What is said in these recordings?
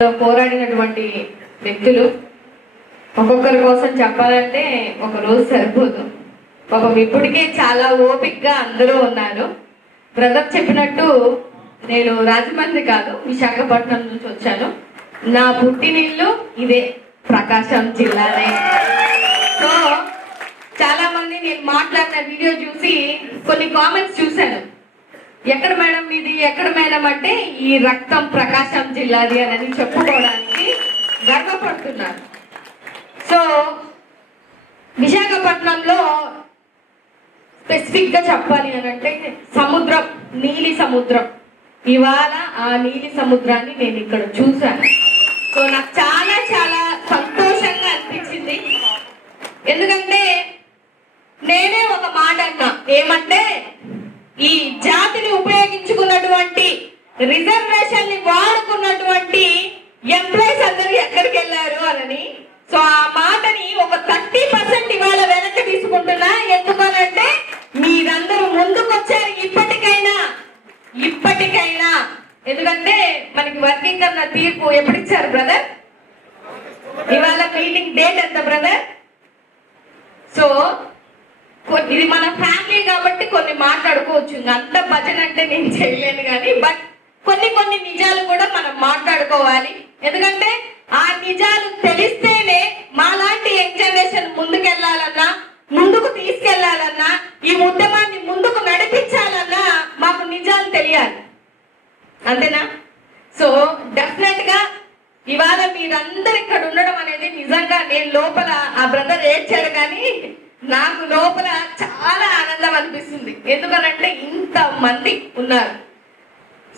పోరాడినటువంటి వ్యక్తులు ఒక్కొక్కరి కోసం చెప్పాలంటే ఒక రోజు సరిపోదు. ఇప్పటికే చాలా ఓపికగా అందరూ ఉన్నారు. బ్రదర్ చెప్పినట్టు నేను రాజమండ్రి కాదు, విశాఖపట్నం నుంచి వచ్చాను. నా పుట్టినిల్లు ఇదే, ప్రకాశం జిల్లానే. సో చాలా మంది నేను మాట్లాడిన వీడియో చూసి కొన్ని కామెంట్స్ చూశాను. ఎక్కడ మేడం ఇది, ఎక్కడ మేడం అంటే ఈ రక్తం ప్రకాశం జిల్లాది అని చెప్పుకోవడానికి గర్వపడుతున్నారు. సో విశాఖపట్నంలో స్పెసిఫిక్ గా చెప్పాలి అని అంటే సముద్రం, నీలి సముద్రం. ఇవాళ ఆ నీలి సముద్రాన్ని నేను ఇక్కడ చూశాను. సో నాకు చాలా చాలా సంతోషంగా అనిపించింది. ఎందుకంటే నేనే ఒక మాట అన్నా, ఏమంటే ఈ జాతిని ఉపయోగించుకున్నటువంటి రిజర్వేషన్ ని వాడుకున్నటువంటి ఎంప్లాయీస్ అందరూ ఎక్కడికి వెళ్ళారు అని. సో ఆ మాటని ఒక 30% ఇవాళ వెనక్కి తీసుకుంటున్నా. ఎందుకనంటే మీరందరూ ముందుకొచ్చారు ఇప్పటికైనా. ఎందుకంటే మనకి వర్గీకరణ తీర్పు ఎప్పుడు ఇచ్చారు బ్రదర్? ఇవాళ మీటింగ్ డేట్ ఎంత బ్రదర్? సో ఇది మన ఫ్యామిలీ కాబట్టి కొన్ని మాట్లాడుకోవచ్చు. అంత భజన అంటే నేను చేయలేను కానీ, బట్ కొన్ని నిజాలు కూడా మనం మాట్లాడుకోవాలి. ఎందుకంటే ఆ నిజాలు తెలిస్తేనే మాలాంటి యంగ్ జనరేషన్ ముందుకెళ్లాలన్నా, ముందుకు తీసుకెళ్లాలన్నా, ఈ ఉద్యమాన్ని ముందుకు నడిపించాలన్నా మాకు నిజాలు తెలియాలి. అంతేనా? సో డెఫినెట్ గా ఇవాళ మీరందరు ఇక్కడ ఉండడం అనేది నిజంగా, నేను లోపల ఆ బ్రదర్ ఏడ్చాడు కానీ నాకు లోపల చాలా ఆనందం అనిపిస్తుంది. ఎందుకనంటే ఇంత మంది ఉన్నారు.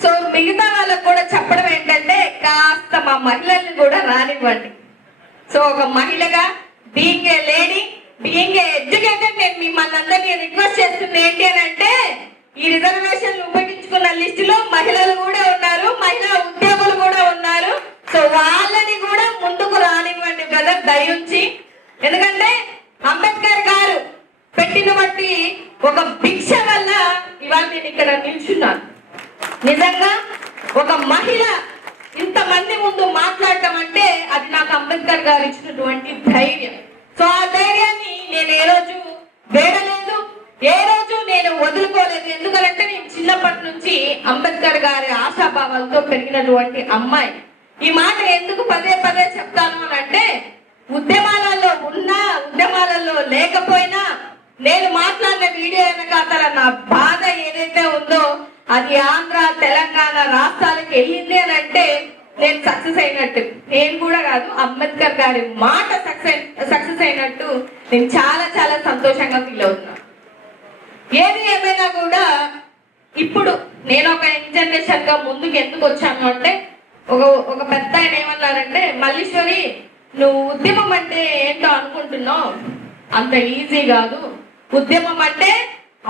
సో మిగతా వాళ్ళకు కూడా చెప్పడం ఏంటంటే కాస్త మా మహిళల్ని కూడా రానివ్వండి. సో ఒక మహిళగా, being a lady, being a educated, నేను మిమ్మల్ని అందరినీ రిక్వెస్ట్ చేస్తుంది ఏంటి అని అంటే, ఈ రిజర్వేషన్లు ఉపయోగించుకున్న లిస్టులో మహిళలు కూడా ఉన్నారు, మహిళా ఉద్యోగులు కూడా ఉన్నారు. సో వాళ్ళని కూడా ముందుకు రానివ్వండి బ్రదర్, దయించి. ఎందుకంటే అంబేద్కర్ గారు పెట్టిన బట్టి ఒక భిక్ష వల్ల ఇవాళ నేను ఇక్కడ నిల్చున్నాను. నిజంగా ఒక మహిళ ఇంతమంది ముందు మాట్లాడటం అంటే అది నాకు అంబేద్కర్ గారు ఇచ్చినటువంటి ధైర్యం. సో ఆ ధైర్యాన్ని నేను ఏ రోజు వేడలేదు, ఏ రోజు నేను వదులుకోలేదు. ఎందుకంటే నేను చిన్నప్పటి నుంచి అంబేద్కర్ గారి ఆశాభావాలతో పెరిగినటువంటి అమ్మాయి. ఈ మాట ఎందుకు పదే పదే చెప్తాను అని అంటే, ఉద్యమాలలో ఉన్నా, ఉద్యమాలలో లేకపోయినా, నేను మాట్లాడిన వీడియో వెనకాల నా బాధ ఏదైతే ఉందో అది ఆంధ్ర, తెలంగాణ రాష్ట్రాలకు వెళ్ళింది అని అంటే నేను సక్సెస్ అయినట్టు. నేను కూడా కాదు, అంబేద్కర్ గారి మాట సక్సెస్ అయినట్టు నేను చాలా చాలా సంతోషంగా ఫీల్ అవుతున్నా. ఏది ఏమైనా కూడా ఇప్పుడు నేను ఒక యంగ్ జనరేషన్ గా ముందుకు ఎందుకు వచ్చాను అంటే, ఒక పెద్ద ఆయన ఏమన్నారంటే, మల్లీశ్వరి నువ్వు ఉద్యమం అంటే ఏంటో అనుకుంటున్నావు, అంత ఈజీ కాదు. ఉద్యమం అంటే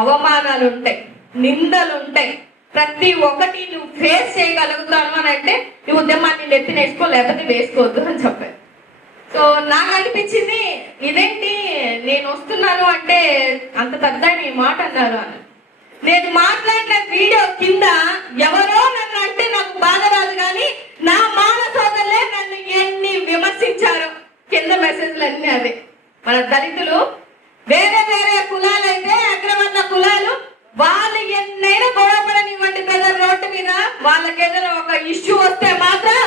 అవమానాలు ఉంటాయి, నిందలు ఉంటాయి, ప్రతి ఒక్కటి నువ్వు ఫేస్ చేయగలుగుతాను అని అంటే ఈ ఉద్యమాన్ని నెత్తినేసుకో, లేకపోతే వేసుకోవద్దు అని చెప్పారు. సో నాకు అనిపించింది, ఇదేంటి నేను వస్తున్నాను అంటే అంత పెద్ద ఈ మాట అన్నారు అని. నేను మాట్లాడిన వీడియో కింద ఎవరో నన్ను అంటే నాకు బాధ రాదు, కానీ నా మాన సోదరులే నన్ను ఎన్ని విమర్శించారు. కింద మెసేజ్లు అన్ని అదే. మన దళితులు వేరే వేరే కులాలైతే, అగ్రవర్ణ కులాలు, వాళ్ళు ఎన్నైనా గొడవపడనివ్వండి బ్రదర్ రోడ్డు మీద. వాళ్ళకి ఏదైనా ఒక ఇష్యూ వస్తే మాత్రం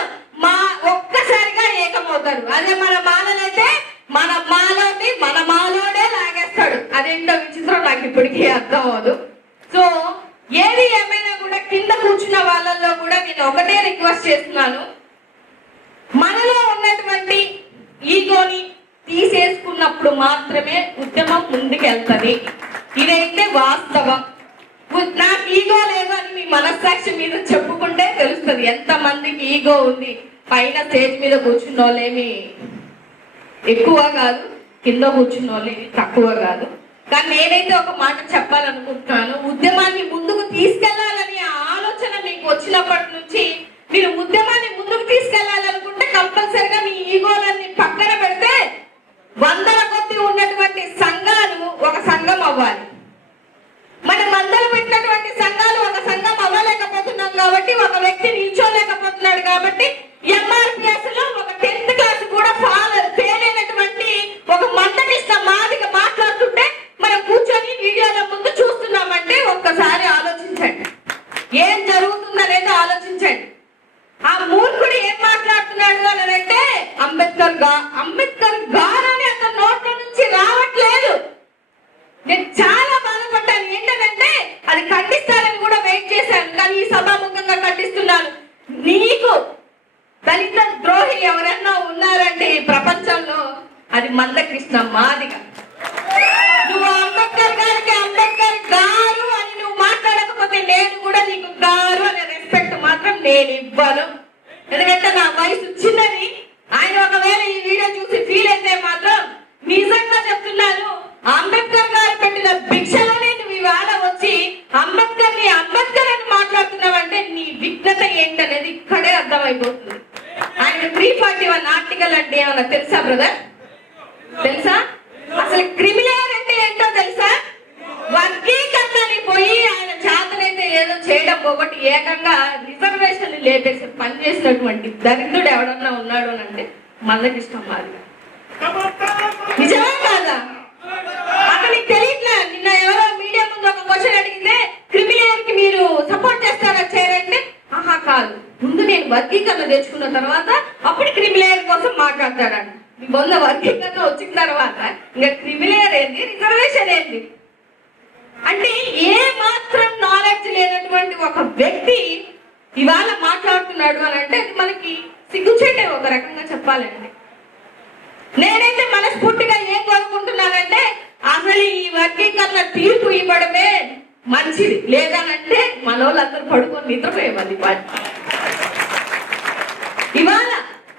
ఒక్కసారిగా ఏకమవుతారు. అదే మన మాలనైతే మన మాలోనే లాగేస్తాడు. అదేంటో విచిత్రం నాకు ఇప్పటికీ అర్థం అవ్వదు. సో ఏది ఏమైనా కూడా కింద కూర్చున్న వాళ్ళల్లో కూడా నేను ఒకటే రిక్వెస్ట్ చేస్తున్నాను, మనలో ఉన్నటువంటి ఈగోని తీసేసుకున్నప్పుడు మాత్రమే ఉద్యమం ముందుకెళ్తుంది. ఇదైతే వాస్తవం. నాకు ఈగో లేదు అని మీ మనస్సాక్షి మీద చెప్పుకుంటే తెలుస్తుంది ఎంత మందికి ఈగో ఉంది. పైన స్టేజ్ మీద కూర్చున్న వాళ్ళేమి ఎక్కువ కాదు, కింద కూర్చున్న వాళ్ళేమి తక్కువ కాదు. కానీ నేనైతే ఒక మాట చెప్పాలనుకుంటున్నాను, ఉద్యమాన్ని ముందుకు తీసుకెళ్లాలని ఆలోచన మీకు వచ్చినప్పటి నుంచి మీరు ఉద్యమాన్ని ముందుకు తీసుకెళ్లాలనుకుంటే కంపల్సరిగా మీ ఈగోలన్నీ పక్కన పెడితే 100ల కొద్ది ఉన్నటువంటి సంఘాలు ఒక సంఘం అవ్వాలి. మనం మందలు పెట్టినటువంటి సంఘాలు ఒక సంఘం అవ్వలేకపోతున్నాం కాబట్టి, ఒక వ్యక్తి నిల్చోలేకపోతున్నాడు కాబట్టి ఎంఆర్పి ఏం జరుగుతుందనేది ఆలోచించండి. ఆ మూర్ఖుడు ఏం మాట్లాడుతున్నాడు అని అంటే అంబేద్కర్ గారు అని అతని నోట్ల నుంచి రావట్లేదు. నేను చాలా బాధపడ్డాను. ఏంటంటే అది ఖండిస్తారని కూడా వెయిట్ చేశాను, కానీ ఈ సభాముఖంగా ఖండిస్తున్నాను. నీకు దళిత ద్రోహి ఎవరన్నా ఉన్నారంటే ఈ ప్రపంచంలో అది మందకృష్ణ మాదిగ. నువ్వు అంబేద్కర్ గారికి అంబేద్కర్ గారు అని నువ్వు మాట్లాడకపోతే నేను కూడా నీకు గారు అనే రెస్పెక్ట్ మాత్రం నేను ఇవ్వను. ఎందుకంటే నా వయసు చిన్నది. ఆయన ఒకవేళ ఈ వీడియో చూసి ఫీల్ అయితే మాత్రం నిజంగా చెప్తున్నాను, అంబేద్కర్ గారు పెట్టిన భిక్షలోనే నువ్వు ఇవాళ వచ్చి అంబేద్కర్ అని మాట్లాడుతున్నావంటే నీ విఘ్నత ఏంటనేది ఇక్కడే అర్థమైపోతుంది. ఆయన 341 ఆర్టికల్ అంటే ఏమన్నా తెలుసా బ్రదర్? తెలుసా? అసలు క్రిమిలేయర్ అంటే ఏంటో తెలుసా? వర్గీకరణని పోయి ఆయన చేతనైతే ఏదో చేయడం ఒకటి ఏకంగా రిజర్వేషన్ లేపేసి పనిచేసినటువంటి దరిద్రుడు ఎవడన్నా ఉన్నాడు అని అంటే మందకృష్ణ మాదిగ. నిజమే కాదా? అతనికి తెలియట్లే. నిన్న ఎవరో మీడియా ముందు ఒక క్వశ్చన్ అడిగితే క్రిమిలేయర్ కి మీరు సపోర్ట్ చేస్తారా చేయాలంటే ఆహా కాదు, ముందు నేను వర్గీకరణ తెచ్చుకున్న తర్వాత అప్పుడు క్రిమిలేయర్ కోసం మాట్లాడతాడంట. మీ మొన్న వర్గీకరణ వచ్చిన తర్వాత ఇంకా క్రిమిలేయర్ ఏంది, రిజర్వేషన్ ఏంది అంటే ఏ మాత్రం నాలెడ్జ్ లేనటువంటి ఒక వ్యక్తి ఇవాళ మాట్లాడుతున్నాడు అని అంటే మనకి సిగ్గుచేటే ఒక రకంగా చెప్పాలండి. నేనైతే మనస్ఫూర్తిగా ఏం కోరుకుంటున్నానంటే అసలు ఈ వర్గీకరణ తీర్పు ఇవ్వడమే మంచిది, లేదనంటే మన వాళ్ళందరూ పడుకొని నిద్రపోయేవాళ్ళు. ఇవాళ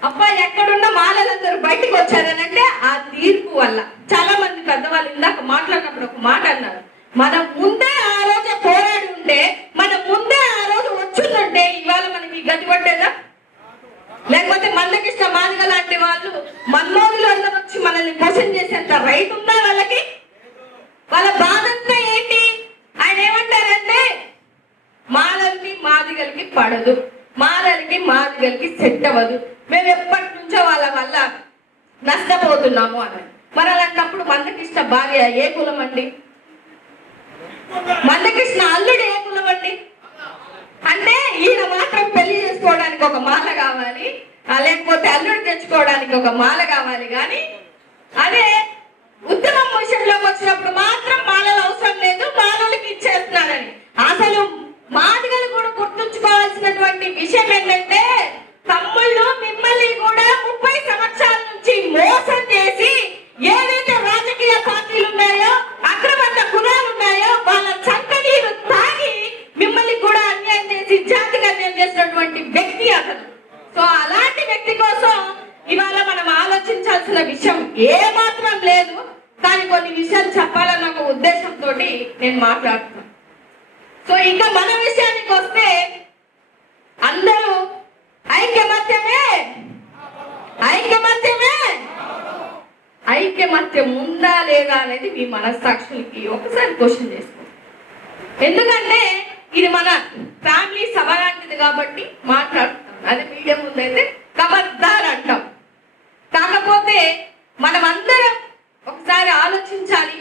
అబ్బాయి ఎక్కడున్న మాలలందరూ బయటకు వచ్చారనంటే ఆ తీర్పు వల్ల. చాలా మంది పెద్దవాళ్ళు ఇందాక మాట్లాడినప్పుడు ఒక మాట అన్నారు, మనం ముందే ఆ రోజే పోరాడి ఉంటే, మనం ముందే ఆ రోజు వచ్చిందంటే ఇవాళ మనకి ఈ గతి పట్టేదా? లేకపోతే మందకృష్ణ మాదిగ లాంటి వాళ్ళు మన్మోదులు అందరూ వచ్చి మనల్ని క్వశ్చన్ చేసేంత రైట్ ఉందా వాళ్ళకి? వాళ్ళ బాధంతా ఏంటి? ఆయన ఏమంటారంటే మాలలకి మాదిగలకి పడదు, మాలలకి మాదిగలకి సెట్ అవ్వదు, మేము ఎప్పటి నుంచో వాళ్ళ వల్ల నష్టపోతున్నాము అని. మరి అలాంటప్పుడు మందకృష్ణ భార్య ఏ కులం అండి? మందకృష్ణ అల్లుడు ఏ కులం అండి? అంటే ఈయన మాత్రం పెళ్లి చేసుకోవడానికి ఒక మాల కావాలి, లేకపోతే అల్లుడు తెచ్చుకోవడానికి ఒక మాల కావాలి. కానీ అదే ఉద్యమం విషయంలోకి వచ్చినప్పుడు మాత్రం మాలలు అవసరం లేదు, మాలలకి ఇచ్చేస్తున్నారని. అసలు మాదిగలు కూడా గుర్తుంచుకోవాల్సినటువంటి విషయం ఏంటంటే తమ్ముళ్ళు మిమ్మల్ని కూడా 30 సంవత్సరాల నుంచి మోసం చేసి ఏదైతే రాజకీయ పార్టీలు ఉన్నాయో, అక్రమంగా కులాలు ఉన్నాయో వాళ్ళ చంకనీరు తాగి మిమ్మల్ని కూడా అన్యాయం చేసి జాతికి అన్యాయం చేసినటువంటి వ్యక్తి అతను. సో అలాంటి వ్యక్తి కోసం ఇవాళ మనం ఆలోచించాల్సిన విషయం ఏ మాత్రం లేదు. కానీ కొన్ని విషయాలు చెప్పాలన్న ఒక ఉద్దేశంతో నేను మాట్లాడుతున్నాను. సో ఇంకా మన విషయానికి వస్తే అందరూ ఐక్యమత్యమే ఐక్యమత్యం ఉందా లేదా అనేది మీ మనస్సాక్షులకి ఒకసారి క్వశ్చన్ చేసుకోండి. ఎందుకంటే ఇది మన ఫ్యామిలీ సభ లాంటిది కాబట్టి మాట్లాడుతాం. అది మీడియా ముందైతే కబద్దార్ అంటాం. కాకపోతే మనం అందరం ఒకసారి ఆలోచించాలి,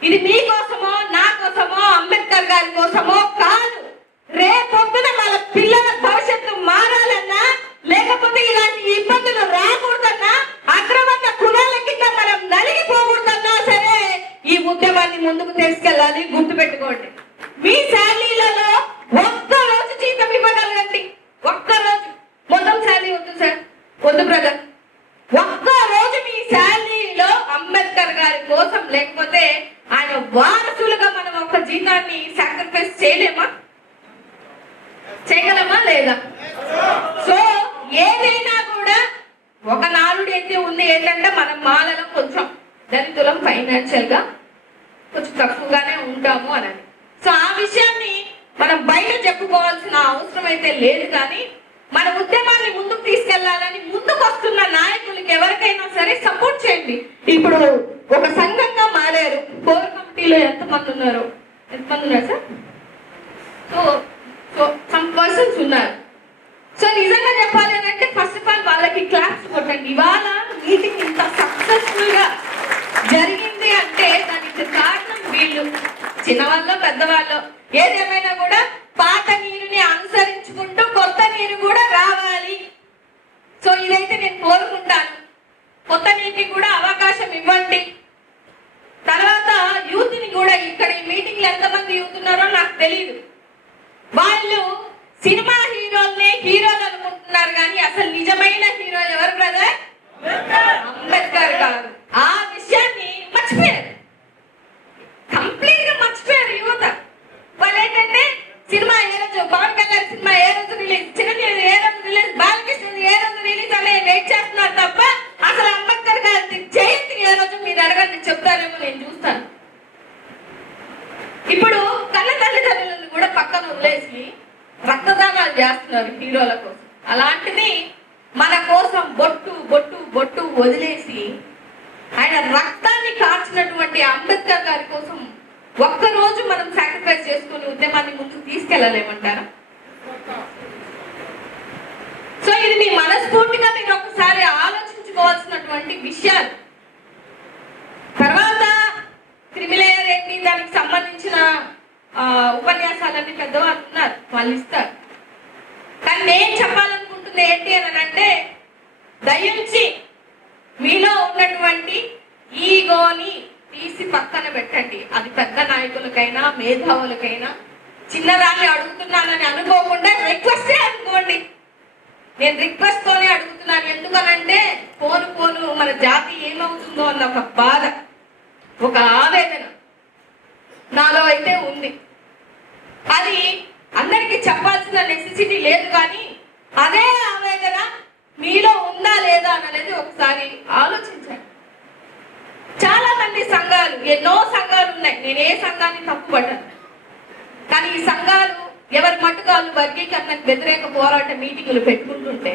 ఇది మీ కోసమో నా కోసమో అంబేద్కర్ గారి కోసమో కాదు. రేపొద్దున మన పిల్లల భవిష్యత్తు మారాలన్నా, లేకపోతే ఇలాంటి ఇబ్బందులు రాకూడదన్నా, అక్రమంగా కులాల కింద మనం నలిగిపోకూడదన్నా సరే ఈ ఉద్యమాన్ని ముందుకు తీసుకెళ్ళాలి. గుర్తుపెట్టుకోండి, మీ శాలరీలలో ఒక్క రోజు జీతం ఇవ్వగలగండి. ఒక్క రోజు మొత్తం శాలరీ వద్దు సార్, వద్దు బ్రదర్, ఒక్క రోజు మీ శాలరీలో అంబేద్కర్ గారి కోసం లేకపోతే ఆయన వారసులుగా మనం ఒక జీతాన్ని సాక్రిఫైస్ చేయలేమా? చేయగలమా లేదా? సో ఏదైనా కూడా ఒక నాలుగు అయితే ఉంది ఏంటంటే మనం మాలలో కొంచెం దళితులం, ఫైనాన్షియల్ గా కొంచెం తక్కువగానే ఉంటాము అని. సో ఆ విషయాన్ని మనం బయట చెప్పుకోవాల్సిన అవసరం అయితే లేదు. కానీ మన ఉద్యమాన్ని ముందుకు తీసుకెళ్లాలని ముందుకు వస్తున్న నాయకులకి ఎవరికైనా సరే సపోర్ట్ చేయండి. ఇప్పుడు ఒక సంఘంగా మారారు. కోర్ కమిటీలో ఎంతమంది ఉన్నారు సార్? సో సమ్ పర్సన్స్ ఉన్నారు. సో నిజంగా చెప్పాలి అని అంటే ఫస్ట్ ఆఫ్ ఆల్ వాళ్ళకి క్లాప్స్ కొట్టండి. ఇవాళ మీటింగ్ ఇంత సక్సెస్ఫుల్ గా జరిగింది అంటే దానికి కారణం వీళ్ళు, చిన్నవాళ్ళు పెద్దవాళ్ళు. ఏదేమైనా కూడా పాత నీరుని సినిమా హీరోల్ని హీరోలు అనుకుంటున్నారు కానీ అసలు నిజమైన హీరో ఎవరు బ్రదర్? అంబేద్కర్ గారు. ఆ విషయాన్ని మర్చిపోయారు, కంప్లీట్ గా మర్చిపోయారు యువత. వాళ్ళు ఏంటంటే సినిమా ఏ రోజు, పవన్ కళ్యాణ్ సినిమా ఏ రోజు రిలీజ్, చిరంజీవి ఏ రోజు రిలీజ్, బాలకృష్ణ ఏ రోజు రిలీజ్ అనే వెయిట్ చేస్తున్నారు తప్ప అసలు అంబేద్కర్ గారి జయంతి ఏ రోజు మీరు అడగండి, చెప్తారేమో, నేను చూస్తాను. ఇప్పుడు కన్న తల్లిదండ్రులను కూడా పక్కన వదిలేసి రక్తదానాలు చేస్తున్నారు హీరోల కోసం. అలాంటిది మన కోసం బొట్టు బొట్టు బొట్టు వదిలేసి ఆయన రక్తాన్ని కార్చినటువంటి అంబేద్కర్ గారి కోసం ఒక్కరోజు మనం సాక్రిఫైస్ చేసుకుని ఉద్యమాన్ని ముందుకు తీసుకెళ్ళలేమంటారా? సో ఇది మీ మనస్ఫూర్తిగా మీరు ఒకసారి ఆలోచించుకోవాల్సినటువంటి విషయాలు. తర్వాత క్రిమిలేయర్ ఏంటి, దానికి సంబంధించిన ఉపన్యాసాలన్నీ పెద్దవాళ్ళు ఉన్నారు, వాళ్ళు ఇస్తారు. కానీ నేను చెప్పాలనుకుంటుంది ఏంటి అని అంటే, దయించి మీలో ఉన్నటువంటి ఈగోని తీసి పక్కన పెట్టండి. అది పెద్ద నాయకులకైనా మేధావులకైనా చిన్నదాన్ని అడుగుతున్నానని అనుకోకుండా రిక్వెస్టే అనుకోండి. నేను రిక్వెస్ట్ తోనే అడుగుతున్నాను. ఎందుకనంటే పోను పోను మన జాతి ఏమవుతుందో అన్న ఒక బాధ, ఒక ఆవేదన నాలో అయితే ఉంది. అది అందరికీ చెప్పాల్సిన నెసెసిటీ లేదు, కానీ అదే ఆవేదన మీలో ఉందా లేదా అనేది ఒకసారి ఆలోచించండి. చాలా మంది సంఘాలు, ఎన్నో సంఘాలు ఉన్నాయి, నేను ఏ సంఘాన్ని తప్పుపడ్డాను, కానీ ఈ సంఘాలు ఎవరి మట్టుకాలు వర్గీకరణకు వ్యతిరేక పోరాట మీటింగులు పెట్టుకుంటుంటే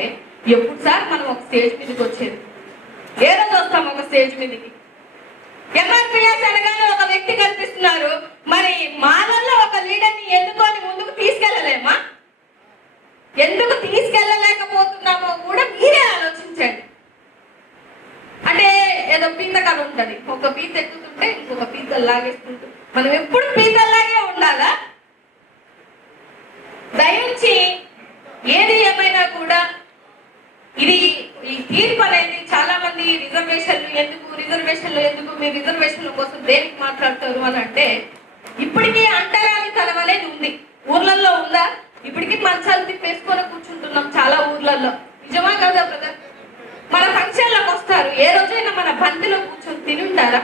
ఎప్పుడు సార్ మనం ఒక స్టేజ్ మీదకి వచ్చేది? ఏ రోజు వస్తాం ఒక స్టేజ్ మీదకి? ఎంఆర్పిఎస్ అనగానే ఒక వ్యక్తి కనిపిస్తున్నారు, మరి మానల్లో ఒక లీడర్ని ఎన్నుకొని ముందుకు తీసుకెళ్ళలేమా? ఎందుకు తీసుకెళ్ళలేకపోతున్నామో కూడా మీరే ఆలోచించండి. అంటే ఏదో పీతకథ ఉంటది, ఒక పీత ఎక్కుతుంటే ఇంకొక పీతలు లాగేస్తుంటే మనం ఎప్పుడు పీతల్లాగే ఉండాలా? దయించి ఏది ఏమైనా కూడా ఇది ఈ తీర్పు అనేది చాలా మంది రిజర్వేషన్లు ఎందుకు మీ రిజర్వేషన్ల కోసం దేనికి మాట్లాడతారు అని అంటే, ఇప్పటికీ అంటరాని తనం అనేది ఉంది. ఊర్లలో ఉందా? ఇప్పటికీ మంచాలు తిప్పేసుకొని కూర్చుంటున్నాం చాలా ఊర్లలో. నిజమా కదా బ్రదర్? మన ఫంక్షన్లకు వస్తారు, ఏ రోజైనా మన బంతిలో కూర్చొని తినుంటారా?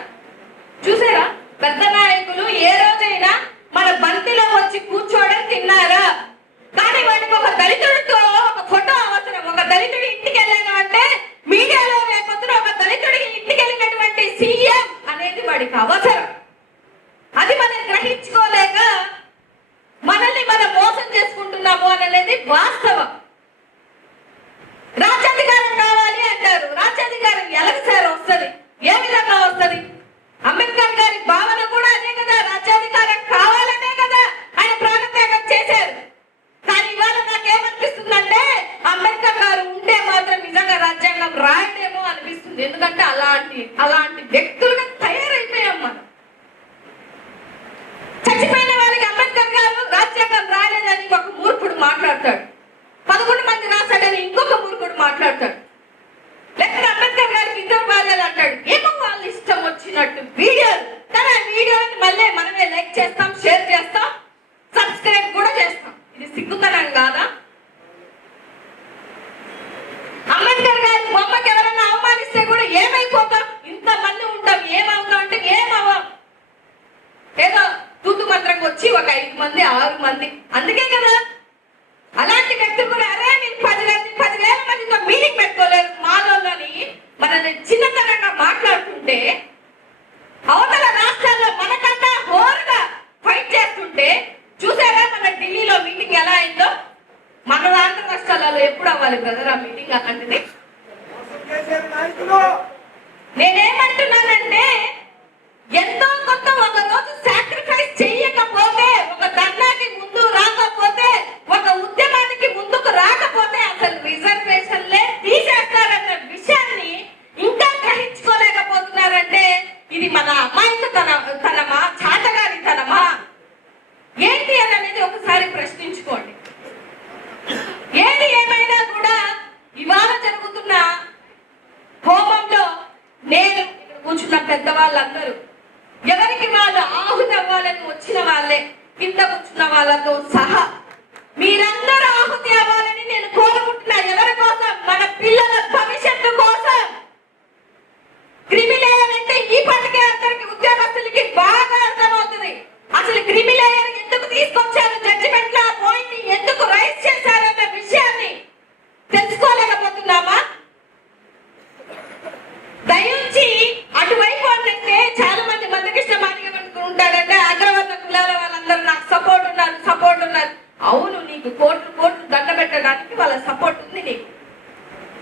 చూసారా? పెద్ద నాయకులు ఏ రోజైనా మన బంతిలో వచ్చి కూర్చోవడం తిన్నారా? కానీ వాడికి ఒక దళితుడితో ఒక ఫోటో అవసరం. ఒక దళితుడి ఇంటికి వెళ్ళాను అంటే మీడియాలో రేపొద్దున ఒక దళితుడికి ఇంటికి వెళ్ళినటువంటి సీఎం అనేది వాడికి అవసరం. అది మనం గ్రహించుకోలేక మనల్ని మనం మోసం చేసుకుంటున్నాము అనేది వాస్తవం. రాజ్యాధికారం కావాలి అంటారు, రాజ్యాధికారం ఎలాగ సార్ వస్తుంది? ఏ విధంగా వస్తుంది? అంబేద్కర్ గారి భావన కూడా అదే కదా, రాజ్యాధికారం కావాలనే కదా ఆయన ప్రాణత్యాగం చేశారు. కానీ ఇవాళ నాకేమనిపిస్తుందంటే అంబేద్కర్ గారు ఉంటే మాత్రం నిజంగా రాజ్యాంగం రాయడేమో అనిపిస్తుంది. ఎందుకంటే అలాంటి వ్యక్తులుగా తయారైపోయాం మనం. చచ్చిపోయిన వాళ్ళకి అంబేద్కర్ గారు రాజ్యాంగం రాలేదని ఒక మూర్ఖుడు మాట్లాడతాడు, 11 మంది రాశాడని ఇంకొక మూర్ఖుడు మాట్లాడతాడు. లేకపోతే అంబేద్కర్ గారికి 2 భార్యలు అంటాడు. ఏమో వాళ్ళు ఇష్టం వచ్చినట్టు వీడియోలు. కానీ ఆ వీడియోని మళ్ళీ మనమే లైక్ చేస్తాం, షేర్ చేస్తాం, సబ్స్క్రైబ్ కూడా చేస్తాం. ఇది సిగ్గుతనం కాదా? అంబేద్కర్ గారి బొమ్మకి ఎవరైనా అవమానిస్తే కూడా ఏమైపోతాం? ఇంతమంది ఉంటాం, ఏమవుతాం అంటే ఏమవ్వం. ఏదో తూతు మంత్రంగా వచ్చి ఒక 5 మంది 6 మంది, అందుకే కదా అలాంటి వ్యక్తులు కూడా అరే నేను 10,000 మందితో మీటింగ్ పెట్టుకోలేదు మాలోని మనల్ని చిన్నతనంగా మాట్లాడుతుంటే, అవతల రాష్ట్రాల్లో మనకన్నా హోరుగా ఫైట్ చేస్తుంటే చూసారా మన ఢిల్లీలో మీటింగ్ ఎలా అయిందో? మన ఆంధ్ర రాష్ట్రాలలో ఎప్పుడు అవ్వాలి బ్రదర్ ఆ మీటింగ్ అలాంటిది? నేనేమంటున్నానంటే ఎంతో కొంత ఒక రోజు సాక్రిఫైస్ చెయ్యకపోతే, ఒక ధర్నాకి ముందు రాకపోతే, ఒక ఉద్యమానికి ముందుకు రాకపోతే అసలు రిజర్వేషన్లే తీసేస్తారన్న విషయాన్ని ఇంకా గ్రహించుకోలేకపోతున్నారంటే ఇది మన అమాయకతనమా, చాటగారితనమా ఏంటి అనేది ఒకసారి ప్రశ్నించుకోండి. ఏది ఏమైనా కూడా ఇవాళ జరుగుతున్న హోమంలో నేను కూర్చున్న పెద్దవాళ్ళందరూ ఎవరికి వాళ్ళు ఆహుతి అవ్వాలని వచ్చిన వాళ్ళే, కింద కూర్చున్న వాళ్ళతో సహా మీరందరూ వాళ్ళ సపోర్ట్ ఉంది నీకు.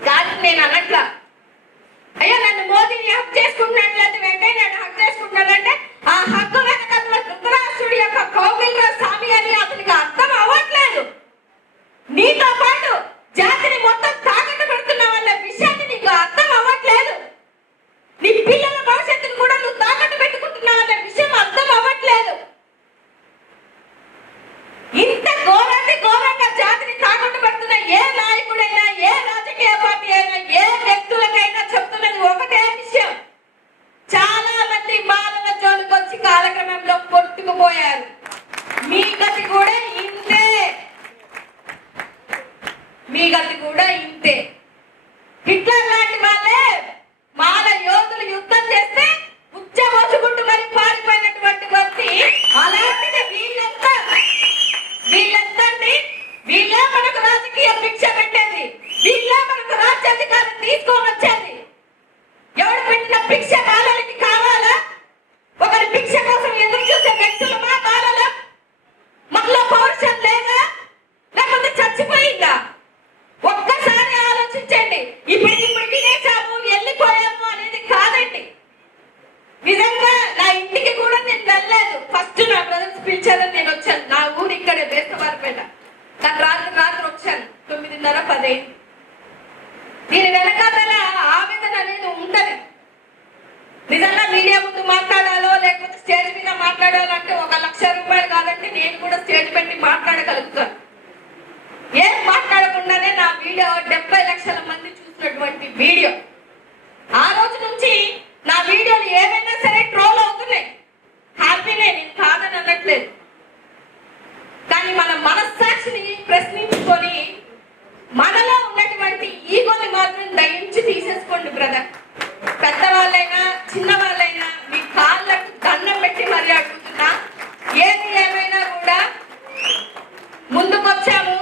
కానీ నేను అనట్లా, అయ్యో నన్ను మోదీ హక్ చేసుకుంటున్నాడు లేదా వెంకయ్య నాయుడు హక్ చేసుకుంటున్నాడంటే ఆ హక్కు వెనకాల ధృతరాష్ట్రుడి యొక్క కౌగిలిలో స్వామి అని అతనికి అర్థం అవ్వట్లేదు. నీతో పాటు జాతిని మొత్తం తాకట్టు పెడుతున్నావు అన్న విషయాన్ని నీకు అర్థం అవ్వట్లేదు. నీ పిల్లల భవిష్యత్తును కూడా నువ్వు తాకట్టు పెట్టుకుంటున్నావు అన్న విషయం అర్థం అవ్వట్లేదు. ఇంత ఘోరంగా జాతిని తాకట్టు పెడుతున్న ఏ నాయకుడైనా, ఏ రాజకీయ పార్టీ అయినా, ఏ వ్యక్తులకైనా చెప్తున్నది ఒకటే విషయం, చాలా మంది బాలల జోలికి వచ్చి కాలక్రమంలో కొట్టుకుపోయారు. మీ గతి కూడా ఇంతే, మీ గతి కూడా ఇంతే. హిట్లర్ లాంటి వాళ్ళే మాల యోధులు యుద్ధం చేస్తే ఉచ్చబోసుకుంటూ మరి పారిపోయినటువంటి వ్యక్తి, అలాంటిది వీళ్ళే మనకు రాజకీయ భిక్ష పెట్టేది, వీళ్ళే మనకు రాజ్యాధికారం తీసుకొని వచ్చేది. ఎవరు పెట్టిన భిక్ష బాలలకి కావాలా? ఒకరి భిక్ష కోసం ఎదురు చూసే వ్యక్తులు మా బాలల మనలో పౌరుషం లేదా, లేకపోతే చచ్చిపోయిందా? ఒక్కసారి ఆలోచించండి. ఇప్పటికి వినేసాము వెళ్ళిపోయాము అనేది కాదండి. నిజంగా నా ఇంటికి కూడా నేను వెళ్ళలేదు. ఫస్ట్ నా బ్రదర్స్ పిలిచారని నేను వచ్చాను. నా ఊరు ఇక్కడే బేస్తవారిపేట. నాకు రాత్రి వచ్చాను 9:30-10. దీని వెనకాల ఆవేదన అనేది ఉంటది. నిజంగా మీడియా ముందు మాట్లాడాలో లేకపోతే స్టేజ్ మీద మాట్లాడాలంటే 1,00,000 రూపాయలు కాదండి, నేను కూడా స్టేజ్ పెట్టి మాట్లాడగలుగుతాను. ఏం మాట్లాడకుండానే నా వీడియో 70 లక్షల మంది చూసినటువంటి వీడియో. ఆ రోజు నుంచి నా వీడియోలు ఏమైనా సరే ట్రోల్ అవుతున్నాయి. హ్యాపీనే, నేను కాదని అనట్లేదు. కానీ మన మనస్సాక్షిని ప్రశ్నించుకొని మనలో ఉన్నటువంటి ఈగోని మాత్రం దయించి తీసేసుకోండి బ్రదర్. పెద్దవాళ్ళైనా చిన్నవాళ్ళైనా మీ కాళ్ళకు దండం పెట్టి మరీ అడుగుతున్నా. ఏది ఏమైనా కూడా ముందుకొచ్చాము.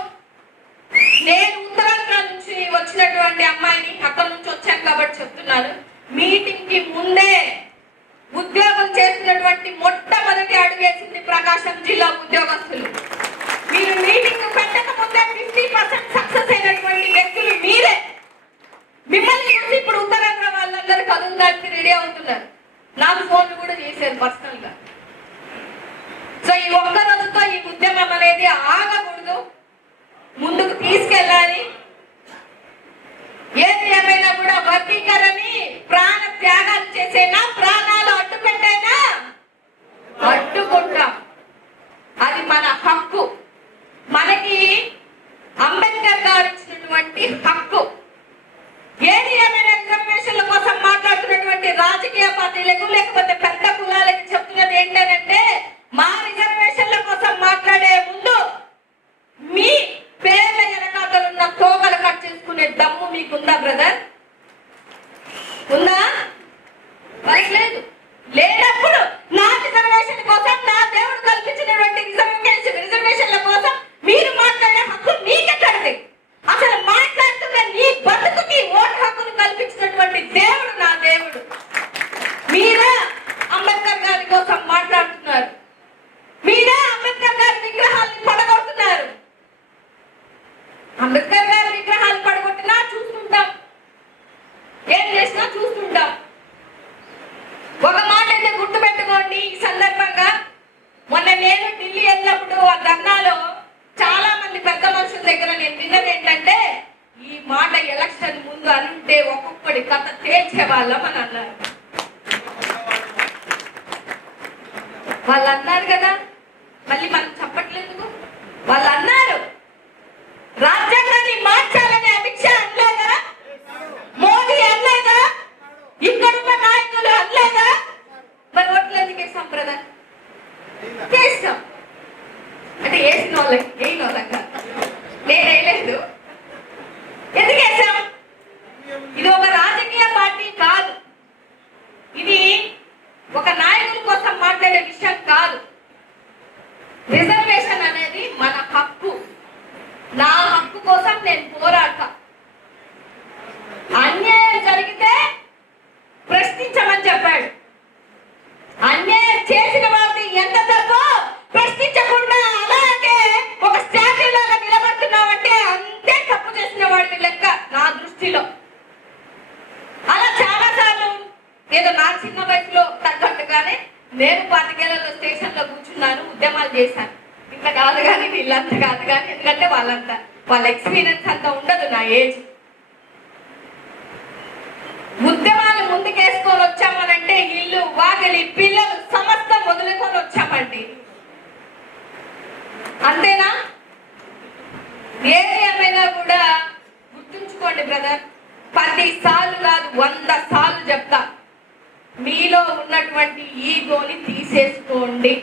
నేను ఉత్తరాంధ్ర నుంచి వచ్చినటువంటి అమ్మాయిని, అక్కడ నుంచి వచ్చాను కాబట్టి చెప్తున్నాను. మీటింగ్ కి ముందే ఉద్యోగం చేసినటువంటి మొట్టమొదటి అడుగేసింది ప్రకాశం జిల్లా ఉద్యోగస్తులు. మీరు మీటింగ్ పెట్టక ముందే 50% సక్సెస్ అయినటువంటి వ్యక్తులు మీరే. మిమ్మల్ని చూసి ఇప్పుడు ఉత్తరాంధ్ర వాళ్ళందరూ కదులుదానికి రెడీ అవుతున్నారు. నాకు ఫోన్లు కూడా చేశారు పర్సనల్ గా. సో ఈ ఒక్క రోజుతో ఈ ఉద్యమం అనేది ఆగకూడదు, ముందుకు తీసుకెళ్ళాలి. ఏది ఏమైనా కూడా వర్గీకరణని ప్రాణ త్యాగాలు చేసేనా, ప్రాణాలు అడ్డుపెట్టైనా అడ్డుకుంటాం. అది మన హక్కు. మనకి అంబేద్కర్ గారు ఇచ్చినటువంటి హక్కు. ఏది ఏమైనా రిజర్వేషన్ల కోసం మాట్లాడుతున్నటువంటి రాజకీయ పార్టీలకు లేకపోతే పెద్ద కులాలకు చెప్తున్నది ఏంటంటే, మా రిజర్వేషన్ల కోసం మాట్లాడే ముందు మీ పేర్ల వెనకాతలున్న తోకలు కట్ చేసుకునే దమ్ము మీకుందా బ్రదర్? ఉందా? లేదు. లేనప్పుడు నా రిజర్వేషన్ కోసం, నా దేవుడు కల్పించినటువంటి రిజర్వేషన్ల కోసం మీరు మాట్లాడే హక్కు మీకెక్కడిది? అసలు మాట్లాడుతున్న నీ బతుకుకి ఓటు హక్కును కల్పించినటువంటి దేవుడు నా దేవుడు. మీరే అంబేద్కర్ గారి కోసం మాట్లాడుతున్నారు. మీరే అంబేద్కర్ గారి విగ్రహాలను పడగొడుతున్నారు. అంబేద్కర్ గారి విగ్రహాలు పడగొట్టినా చూస్తుంటాం, ఏం చేసినా చూస్తుంటాం. ఒక మాట అయితే గుర్తు పెట్టుకోండి ఈ సందర్భంగా. మొన్న నేను ఢిల్లీ వెళ్ళినప్పుడు ఆ ధర్నాలో చాలా మంది పెద్ద మనుషుల దగ్గర నేను విన్నది ఏంటంటే, ఈ మాట ఎలక్షన్ ముందు అంటే ఒక్కొక్కడి కథ తేల్చే వాళ్ళం అని అన్నారు. వాళ్ళు అన్నారు కదా, మళ్ళీ మనం చెప్పట్లేదు. వాళ్ళు అన్నారు రాజ్యాంగాన్ని మార్చాలని అమిత్ షా అనలేదా? మోదీ అనలేదా? ఇక్కడున్న నాయకులు అనలేదా? మరి ఓట్లు ఎందుకు వేస్తాం బ్రదర్? వేస్తాం అంటే వేసిన వాళ్ళకి, వేయని వాళ్ళక నేను వేయలేదు. ఎందుకు వేసాం? ఇది ఒక రాజకీయ పార్టీ కాదు, ఇది ఒక నాయకుల కోసం మాట్లాడే విషయం కాదు. రిజర్వేషన్ అనేది మన హక్కు. నా హక్కు కోసం నేను పోరాడతా. అన్యాయం జరిగితే ప్రశ్నించమని చెప్పాడు. అన్యాయం చేసిన వారిని ఎంత తప్పో ప్రశ్నించకుండా అలాగే ఒక స్టాచ్యూ లాగా నిలబడుతున్నావంటే అంతే తప్పు చేస్తున్నావు. నేను 25 స్టేషన్లో కూర్చున్నాను, ఉద్యమాలు చేశాను. ఇంత కాదు కానీ వీళ్ళంతా కాదు కానీ, ఎందుకంటే వాళ్ళ ఎక్స్పీరియన్స్ అంతా ఉండదు నా ఏజ్. ఉద్యమాలు ముందుకేసుకొని వచ్చామనంటే ఇల్లు వాకిలి పిల్లలు సమస్తం వదులుకొని వచ్చామండి. అంతేనా? ఏది ఏమైనా కూడా గుర్తుంచుకోండి బ్రదర్, 10 సార్లు కాదు 100 సార్లు చెప్తా, మీలో ఉన్నటువంటి ఈగోని తీసేసుకోండి.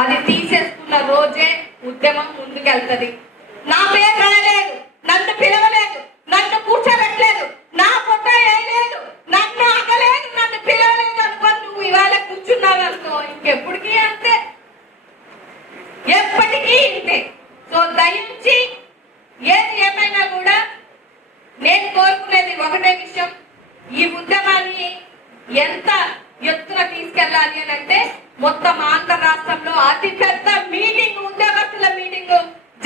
అది తీసేసుకున్న రోజే ఉద్యమం ముందుకెళ్తది. నా పేరు రాయలేదు, నన్ను పిలవలేదు, నన్ను కూర్చోబెట్టలేదు, నా ఫోటో వేయలేదు, నన్ను అగలేదు, నన్ను పిలవలేదు అనుకోని నువ్వు ఇవాళ కూర్చున్నావు అనుకో, ఇంకెప్పటికీ అంతే, ఎప్పటికీ ఇంతే. సో దయించి ఏది ఏమైనా కూడా నేను కోరుకునేది ఒకటే విషయం, ఈ ఉద్యమాన్ని ఎంత ఎత్తున తీసుకెళ్ళాలి అని అంటే మొత్తం ఆంధ్ర రాష్ట్రంలో అతి పెద్ద మీటింగ్, ఉద్యోగస్తుల మీటింగ్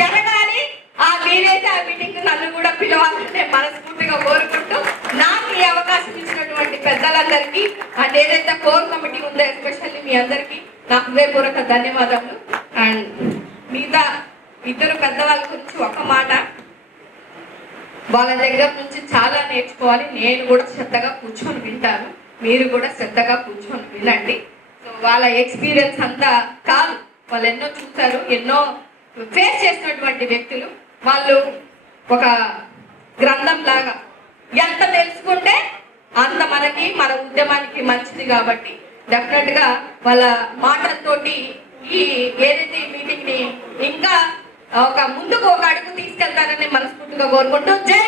జరగాలి. ఆ వీలైతే ఆ మీటింగ్ నన్ను కూడా పిలవాలని నేను మనస్ఫూర్తిగా కోరుకుంటూ, నాకు ఈ అవకాశం ఇచ్చినటువంటి పెద్దలందరికీ అండ్ ఏదైతే కోర్ కమిటీ ఉందో ఎస్పెషల్లీ మీ అందరికీ నా హృదయపూర్వక ధన్యవాదములు. అండ్ మిగతా ఇద్దరు పెద్దవాళ్ళ గురించి ఒక మాట, వాళ్ళ దగ్గర నుంచి చాలా నేర్చుకోవాలి. నేను కూడా శ్రద్ధగా కూర్చొని వింటాను, మీరు కూడా శ్రద్ధగా కూర్చొని వినండి. సో వాళ్ళ ఎక్స్పీరియన్స్ అంతా కాదు, వాళ్ళు ఎన్నో చూస్తారు, ఎన్నో ఫేస్ చేసినటువంటి వ్యక్తులు. వాళ్ళు ఒక గ్రంథం లాగా, ఎంత తెలుసుకుంటే అంత మనకి మన ఉద్యమానికి మంచిది. కాబట్టి డెఫినెట్ గా వాళ్ళ మాటలతోటి ఈ ఏదైతే ఈ మీటింగ్ ని ఇంకా ముందుకు ఒక అడుగు తీసుకెళ్తారని మనస్ఫూర్తిగా కోరుకుంటూ జై